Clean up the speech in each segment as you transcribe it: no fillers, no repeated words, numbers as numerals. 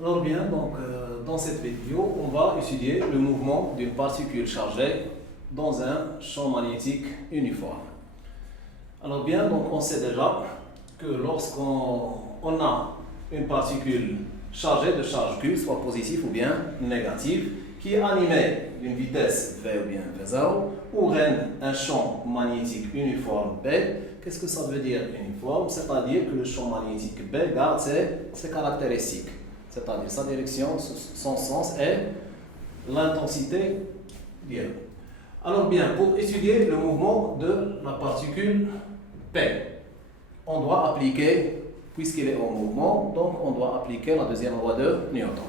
Alors bien, dans cette vidéo, on va étudier le mouvement d'une particule chargée dans un champ magnétique uniforme. Alors bien, on sait déjà que lorsqu'on a une particule chargée de charge Q, soit positive ou bien négative, qui est animée d'une vitesse V ou bien V0, ou règne un champ magnétique uniforme B, qu'est-ce que ça veut dire uniforme? C'est-à-dire que le champ magnétique B garde ses caractéristiques, c'est-à-dire sa direction, son sens et l'intensité. Bien. Alors bien, pour étudier le mouvement de la particule P, on doit appliquer, puisqu'il est en mouvement, donc on doit appliquer la deuxième loi de Newton.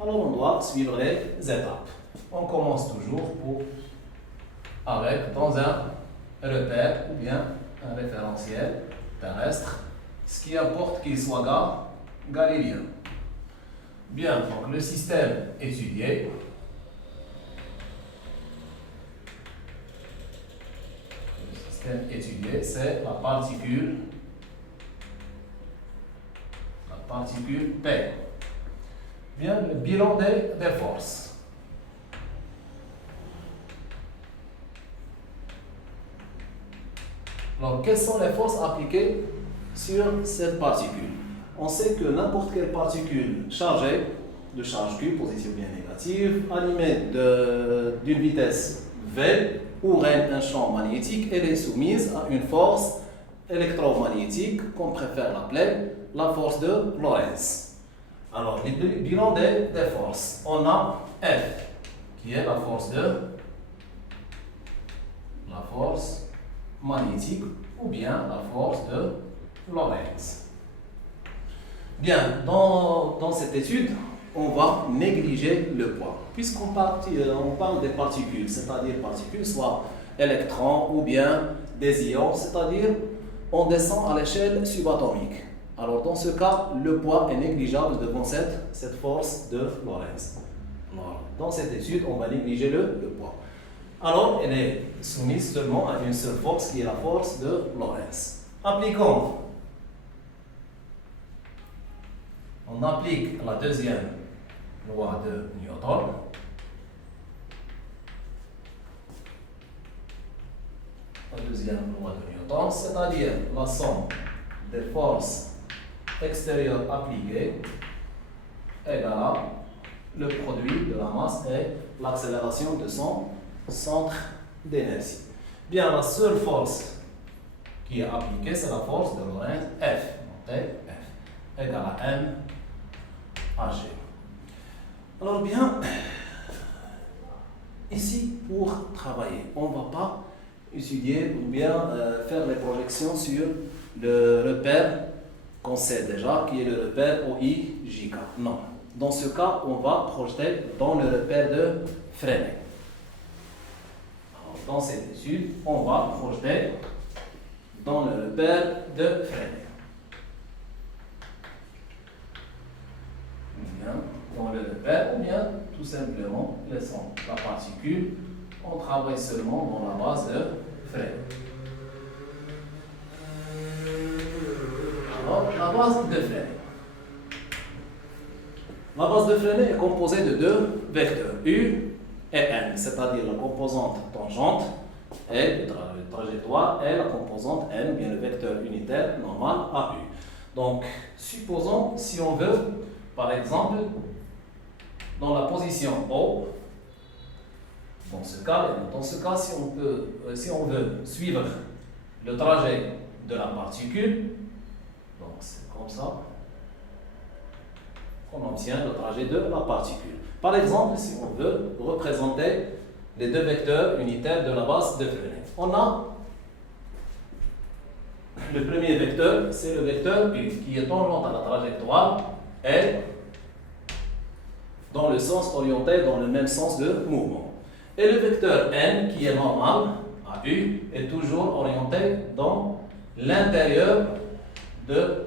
Alors on doit suivre les étapes. On commence toujours avec dans un repère ou bien un référentiel terrestre, ce qui importe qu'il soit galiléen. Bien, donc le système étudié. Le système étudié, c'est la particule P. Bien, le bilan des forces. Alors, quelles sont les forces appliquées sur cette particule? On sait que n'importe quelle particule chargée de charge Q, positive ou bien négative, animée d'une vitesse V, où règne un champ magnétique, elle est soumise à une force électromagnétique, qu'on préfère l'appeler la force de Lorentz. Alors, le bilan des forces. On a F, qui est la force magnétique, ou bien la force de Lorentz. Bien, dans cette étude, on va négliger le poids. Puisqu'on parle des particules, c'est-à-dire particules, soit électrons ou bien des ions, c'est-à-dire on descend à l'échelle subatomique. Alors dans ce cas, le poids est négligeable devant cette force de Lorentz. Alors, dans cette étude, on va négliger le poids. Alors, elle est soumise seulement à une seule force qui est la force de Lorentz. Appliquons. On applique la deuxième loi de Newton. La deuxième loi de Newton, c'est-à-dire la somme des forces extérieures appliquées égale à le produit de la masse et l'accélération de son centre d'énergie. Bien, la seule force qui est appliquée, c'est la force de Lorentz F, notée F, égale à M AG. Alors bien, ici, pour travailler, on ne va pas étudier ou bien faire les projections sur le repère qu'on sait déjà, qui est le repère OIJK. Non. Dans ce cas, on va projeter dans le repère de Freinet. Alors, dans cette étude, on va projeter dans le repère de Freinet. Bien, dans le repère, ou bien tout simplement, laissons la particule, on travaille seulement dans la base de Freinet. Alors, la base de Freinet. La base de Freinet est composée de deux vecteurs, U et N, c'est-à-dire la composante tangente et la trajectoire et la composante N, bien le vecteur unitaire normal AU. Donc, supposons, si on veut, par exemple, dans la position O, dans ce cas, si on veut suivre le trajet de la particule, donc c'est comme ça qu'on obtient le trajet de la particule. Par exemple, si on veut représenter les deux vecteurs unitaires de la base de Freinet, on a le premier vecteur, c'est le vecteur U, qui est tangent à la trajectoire et dans le sens orienté dans le même sens de mouvement. Et le vecteur N, qui est normal à U, est toujours orienté dans l'intérieur de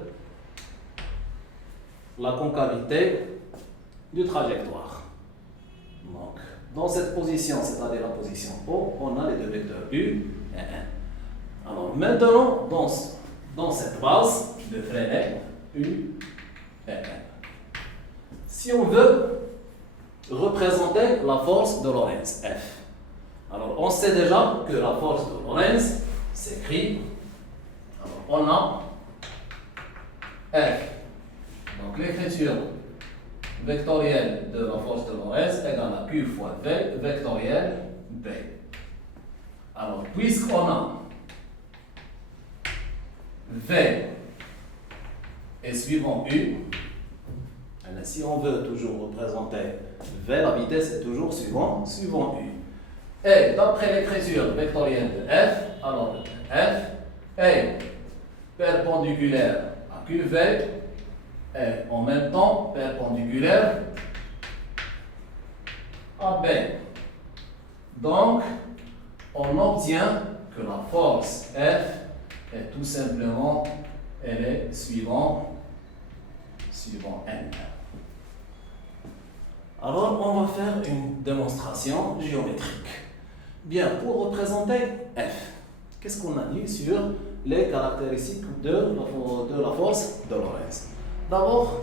la concavité du trajectoire. Donc, dans cette position, c'est-à-dire la position O, on a les deux vecteurs U et N. Alors, maintenant, dans cette base de Freinet, U et N. Si on veut représenter la force de Lorentz, F. Alors, on sait déjà que la force de Lorentz s'écrit. Alors, on a F. Donc, l'écriture vectorielle de la force de Lorentz égale à Q fois V vectoriel B. Alors, puisqu'on a V est suivant U, et si on veut toujours représenter V, la vitesse est toujours suivant U. Et d'après l'écriture vectorielle de F, alors F est perpendiculaire à QV et en même temps perpendiculaire à B. Donc, on obtient que la force F est tout simplement, elle est suivant N. Alors, on va faire une démonstration géométrique. Bien, pour représenter F, qu'est-ce qu'on a dit sur les caractéristiques de la force de Lorentz? D'abord,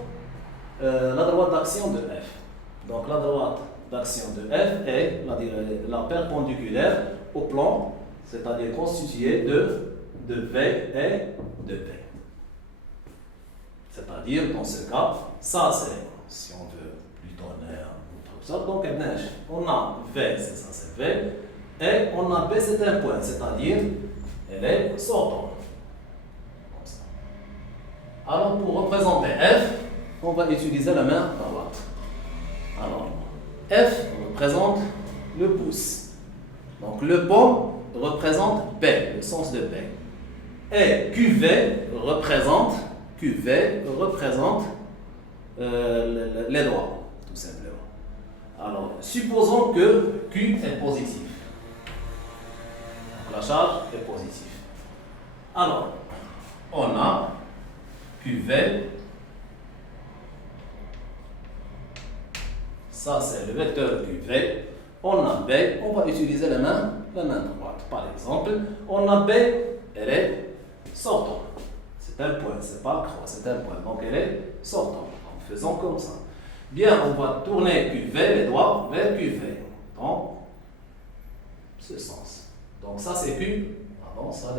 la droite d'action de F. Donc, la droite d'action de F est la perpendiculaire au plan, c'est-à-dire constituée de V et de P. C'est-à-dire, dans ce cas, ça c'est, si on veut lui donner un autre ça, donc on a V, c'est ça, c'est V, et on a B, c'est un point, c'est-à-dire, elle est sortante. Comme ça. Alors, pour représenter F, on va utiliser la main droite. Alors, F représente le pouce. Donc, le paume représente B, le sens de B. Et QV représente les doigts, tout simplement. Alors, supposons que Q est positif. Donc, la charge est positive. Alors, on a QV. Ça, c'est le vecteur QV. On a B. On va utiliser la main droite. Par exemple, on a B, elle est sortante. C'est un point, c'est pas croix, c'est un point. Donc elle est sortante. En faisant comme ça. Bien, on va tourner QV, les doigts vers QV. Dans ce sens. Donc ça c'est Q. Pardon, ça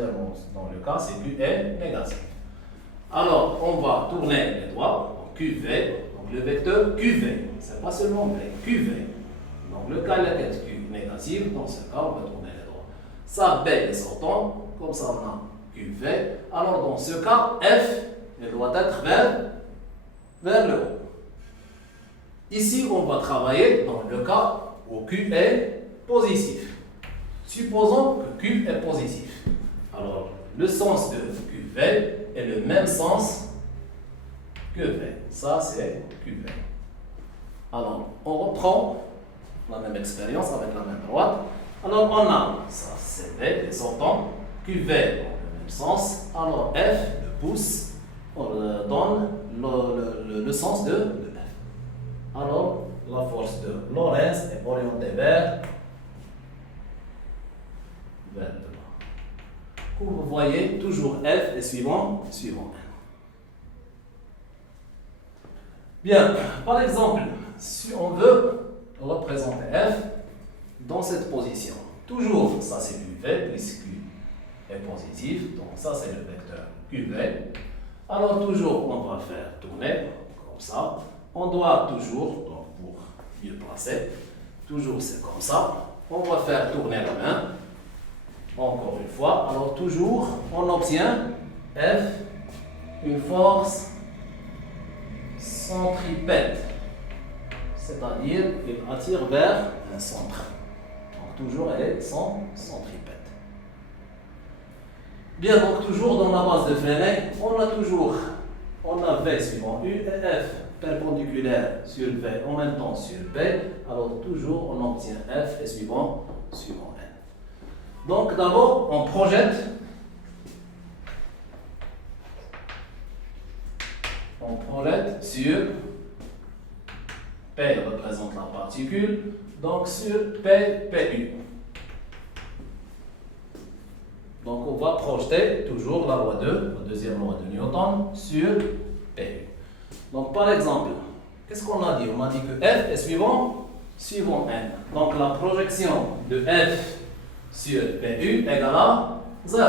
dans le cas c'est Q est négatif. Alors on va tourner les doigts en QV. Donc le vecteur QV. C'est pas seulement V, QV. Donc le cas est Q négatif. Dans ce cas, on va tourner les doigts. Ça B est sortant. Comme ça on a QV. Alors dans ce cas, F elle doit être vers le haut. Ici, on va travailler dans le cas où Q est positif. Supposons que Q est positif. Alors, le sens de QV est le même sens que V. Ça, c'est QV. Alors, on reprend la même expérience avec la main droite. Alors, on a, ça c'est V, les sortants, QV dans le même sens. Alors, F, le pouce, on donne le sens de F. Alors, la force de Lorentz est orientée vers le bas. Comme vous voyez, toujours F est suivant N. Bien, par exemple, si on veut représenter F dans cette position, toujours, ça c'est QV, puisque Q est positif, donc ça c'est le vecteur QV. Alors toujours, on va faire tourner, comme ça. On doit toujours, donc pour mieux placer, toujours c'est comme ça. On va faire tourner la main, encore une fois. Alors toujours, on obtient F, une force centripète. C'est-à-dire, il attire vers un centre. Donc toujours, elle est centripète. Bien, donc toujours dans la base de Freinet, on a V suivant U et F perpendiculaire sur V en même temps sur B. Alors toujours, on obtient F et suivant N. Donc d'abord, on projette. Sur P représente la particule, donc sur PU. Donc on va projeter toujours la deuxième loi de Newton sur PU. Donc par exemple, qu'est-ce qu'on a dit? On a dit que f est suivant n. Donc la projection de f sur PU égale à 0.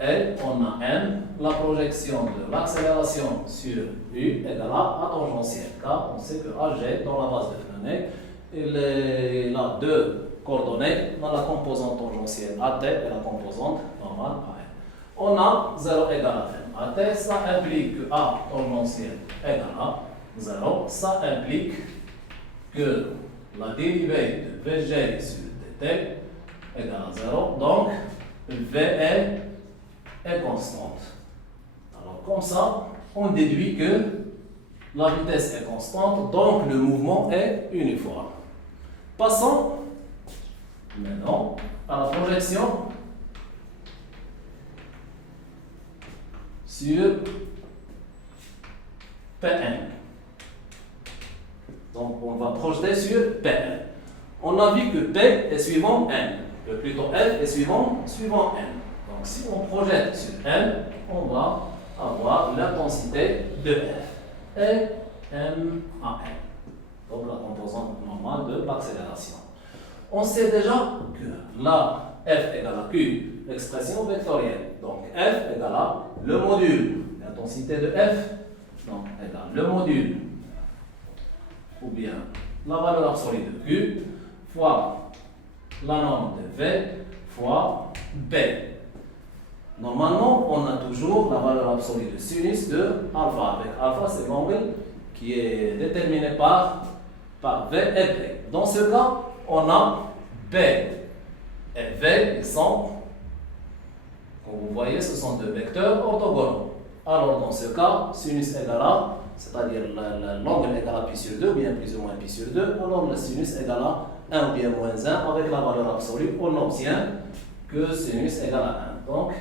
Et on a n, la projection de l'accélération sur U égale à tangentielle, car on sait que AG dans la base de Freinet, il a deux coordonnées dans la composante tangentielle AT et la composante normale AN. On a 0 égale à n. AT, ça implique que A tangentielle égale à 0. Ça implique que la dérivée de VG sur dt égale à 0. Donc, VE est constante. Alors, comme ça, on déduit que la vitesse est constante, donc le mouvement est uniforme. Passons maintenant à la projection sur Pn. Donc, on va projeter sur Pn. On a vu que P est suivant N, plutôt F est suivant N. Donc, si on projette sur N, on va avoir l'intensité de F et M à N. Donc, la composante normale de l'accélération. On sait déjà que là, F égale à Q, l'expression vectorielle. Donc, F égale à le module, l'intensité de F, donc égale le module, ou bien la valeur absolue de Q, fois la norme de V, fois B. Normalement, on a toujours la valeur absolue de sinus de alpha. Avec alpha, c'est l'angle qui est déterminé par V et B. Dans ce cas, on a B et V, ils sont, comme vous voyez, ce sont deux vecteurs orthogonaux. Alors, dans ce cas, sinus égale à, c'est-à-dire l'angle égale à pi sur 2, ou bien plus ou moins pi sur 2, alors le sinus égale à 1 ou bien moins 1, avec la valeur absolue, on obtient que sinus égale à 1. Donc,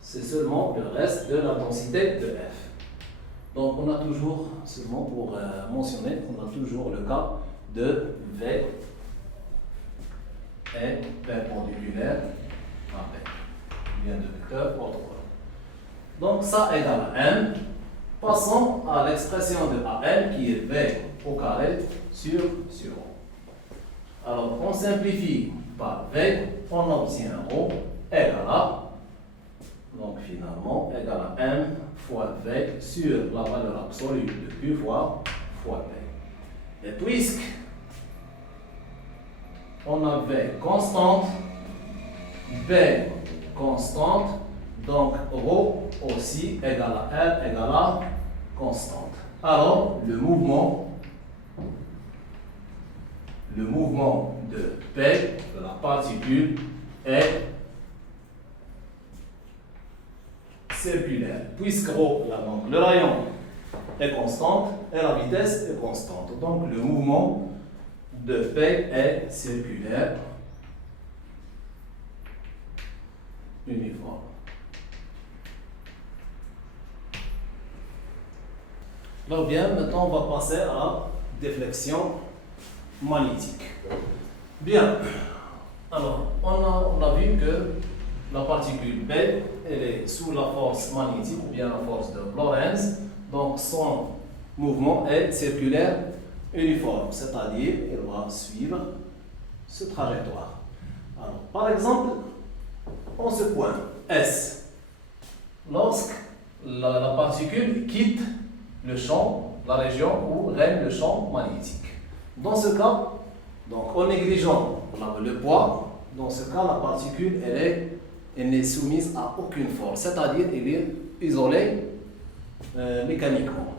c'est seulement le reste de l'intensité de F. Donc, on a toujours, seulement pour mentionner, on a toujours le cas de V est perpendiculaire à P, bien de vecteurs orthogonaux. Donc, ça égale à n. Passons à l'expression de AN qui est V au carré sur O. Alors, on simplifie par V, on obtient O égale à, donc finalement, égale à M fois V sur la valeur absolue de Q fois V. Et puisque on a V constante, B constante, donc ρ aussi égale à R égale à constante. Alors, le mouvement de P, de la particule, est circulaire. Puisque ρ, donc, le rayon est constant et la vitesse est constante. Donc, le mouvement de P est circulaire, uniforme. Alors bien, maintenant on va passer à la déflexion magnétique. Bien, alors on a vu que la particule B, elle est sous la force magnétique ou bien la force de Lorentz, donc son mouvement est circulaire uniforme, c'est-à-dire elle va suivre ce trajectoire. Alors, par exemple, en ce point S, lorsque la particule quitte le champ, la région où règne le champ magnétique. Dans ce cas, donc en négligeant le poids, dans ce cas, la particule elle n'est soumise à aucune force, c'est-à-dire elle est isolée mécaniquement.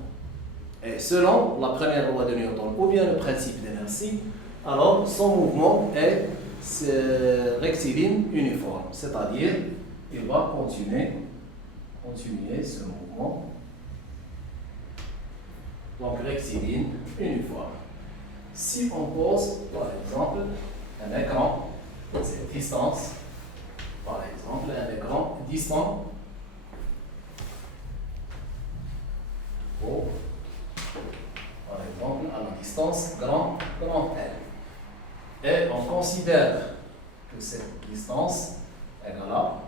Et selon la première loi de Newton ou bien le principe d'inertie, alors son mouvement est rectiligne uniforme, c'est-à-dire il va continuer ce mouvement. Donc rectiligne uniforme. Si on pose, par exemple, un écran à cette distance, par exemple, un écran distant, par exemple, à la distance grand L. Et on considère que cette distance égale à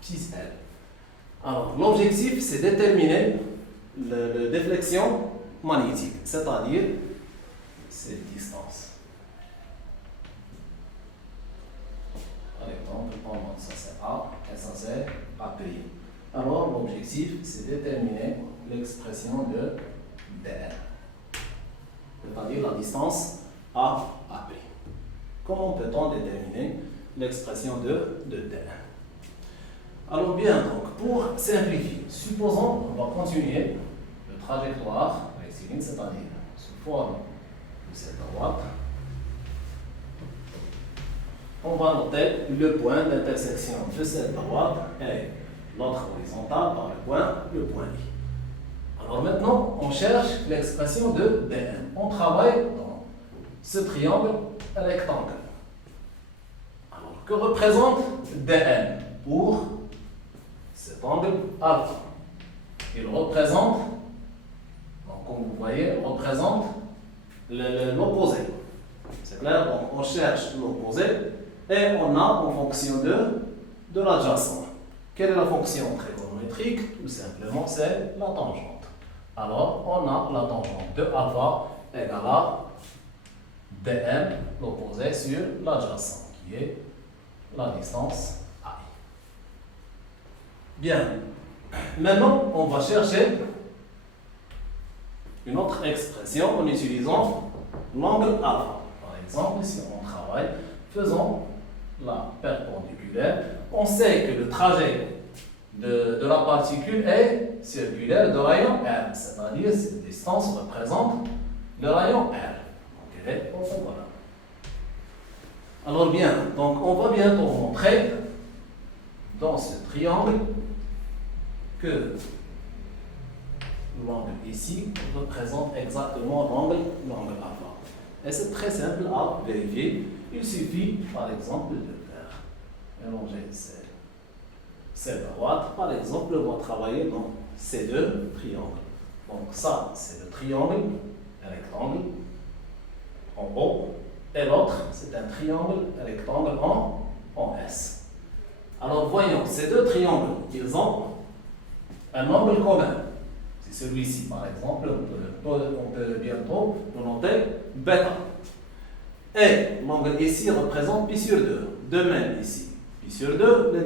petit L. Alors, l'objectif, c'est déterminer la déflexion magnétique, c'est-à-dire cette distance. Par exemple, on montre ça c'est A et ça c'est A'. Alors l'objectif c'est de déterminer l'expression de dr, c'est-à-dire la distance A'. Comment peut-on déterminer l'expression de dr? Alors bien, donc pour simplifier, supposons on va continuer le trajectoire rectiligne, c'est-à-dire sous forme de cette droite. On va noter le point d'intersection de cette droite et l'autre horizontale par le point I. Alors maintenant, on cherche l'expression de dn. On travaille dans ce triangle rectangle. Alors, que représente dn pour cet angle alpha? Il représente, donc comme vous voyez, représente l'opposé. C'est clair? Donc on cherche l'opposé et on a en fonction de l'adjacent. Quelle est la fonction trigonométrique? Tout simplement, c'est la tangente. Alors, on a la tangente de alpha égale à dm, l'opposé sur l'adjacent, qui est la distance I. Bien. Maintenant, on va chercher une autre expression en utilisant l'angle alpha. Par exemple, si on travaille, faisons la perpendiculaire. On sait que le trajet de la particule est circulaire de rayon R, c'est-à-dire cette distance représente le rayon R. Donc elle est orthogonale. Alors bien, donc on va bientôt montrer dans ce triangle que l'angle ici représente exactement l'angle alpha. Et c'est très simple à vérifier. Il suffit, par exemple, de faire mélanger ces droites. Par exemple, on va travailler dans ces deux triangles. Donc ça, c'est le triangle, un rectangle en haut, et l'autre, c'est un triangle, un rectangle en S. Alors voyons, ces deux triangles, ils ont un angle commun. C'est celui-ci, par exemple, on peut bientôt le noter bêta. Et l'angle ici représente pi sur 2. De même ici, pi sur 2, les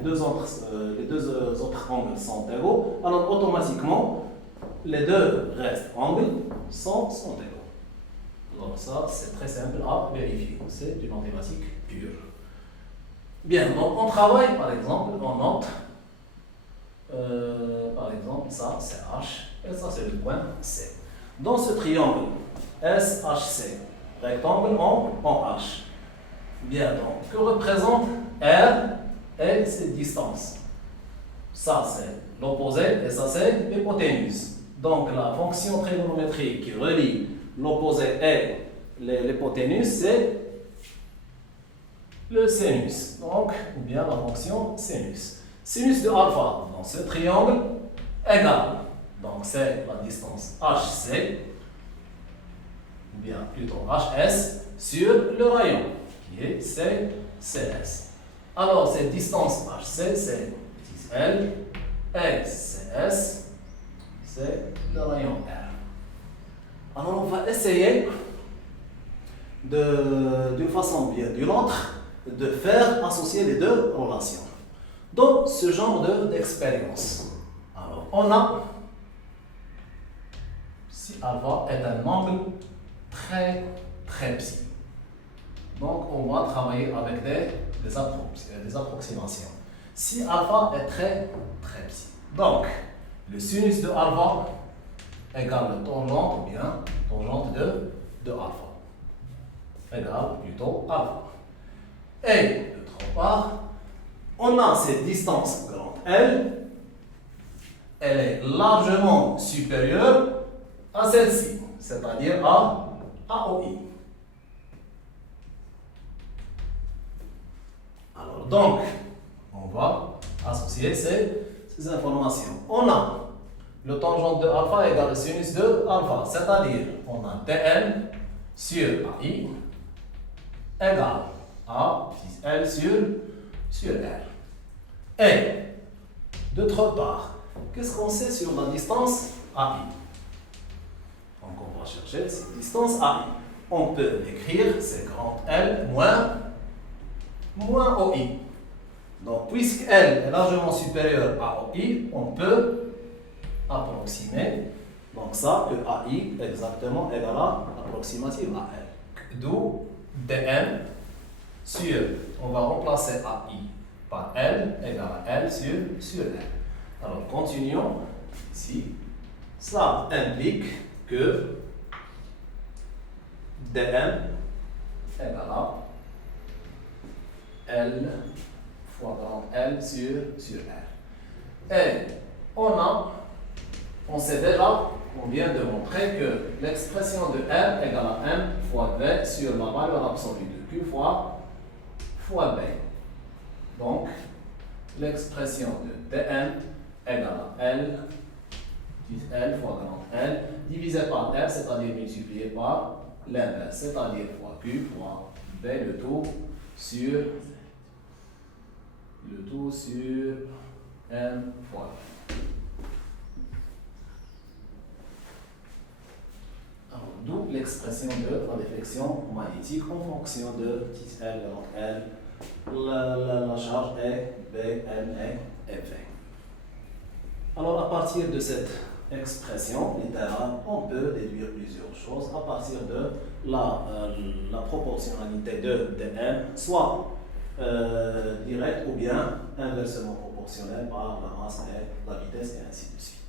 deux autres angles sont égaux. Alors automatiquement, les deux restes angles sont égaux. Alors ça, c'est très simple à vérifier. C'est du mathématique pure. Bien, donc on travaille, par exemple, on note, par exemple, ça c'est H, et ça c'est le point C. Dans ce triangle SHC, rectangle en H. Bien, donc, que représente R et ses distances? Ça c'est l'opposé et ça c'est l'hypoténuse. Donc la fonction trigonométrique qui relie l'opposé et l'hypoténuse, c'est le sinus. Donc, ou bien la fonction sinus. Sinus de alpha dans ce triangle égale, donc c'est la distance HC, ou bien plutôt HS, sur le rayon, qui est CS. Alors, cette distance HC, c'est L, et CS, c'est le rayon R. Alors, on va essayer, d'une façon bien d'une autre, de faire associer les deux relations. Dans ce genre d'expérience, alors on a, si alpha est un angle très petit, donc on va travailler avec des approximations. Si alpha est très petit, donc le sinus de alpha égale le tangente ou bien tangente de alpha, égale plutôt alpha. Et d'autre part, on a cette distance grande L, elle est largement supérieure à celle-ci, c'est-à-dire à AOI. Alors donc, on va associer ces informations. On a le tangente de alpha égale le sinus de alpha, c'est-à-dire on a Tn sur AI égale A plus L sur R. Et, d'autre part, Qu'est-ce qu'on sait sur la distance AI? Donc on va chercher cette distance AI. On peut écrire c'est grand L moins OI. Donc puisque L est largement supérieur à OI, on peut approximer donc ça que AI exactement égale à approximative à L. D'où dm sur, on va remplacer AI par L égale à L sur L. Alors continuons ici. Ça implique que dm égale à L fois grand L sur R. Et on sait déjà, on vient de montrer que l'expression de R égale à M fois V sur la valeur absolue de Q fois B. Donc, l'expression de dm égale à L fois grand L divisé par R, c'est-à-dire multiplié par l'inverse, c'est-à-dire fois Q fois B, le tout sur M fois V. D'où l'expression de la déflexion magnétique en fonction de L grand L, la charge est B, M et V. Alors à partir de cette expression littérale, on peut déduire plusieurs choses à partir de la proportionnalité de dm, soit directe ou bien inversement proportionnelle par la masse et la vitesse et ainsi de suite.